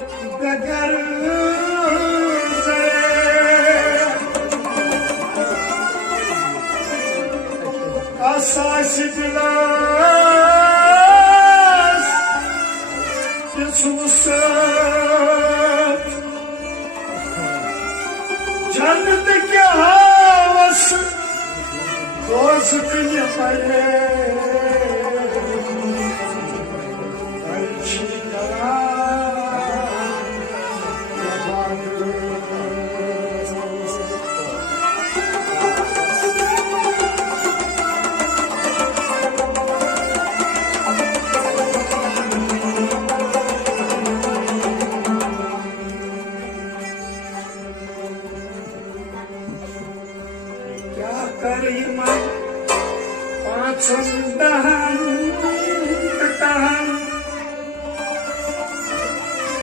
डगर से Asas edilen Yesus'un Cennetteki havası Dostun yapayım करीम पाँच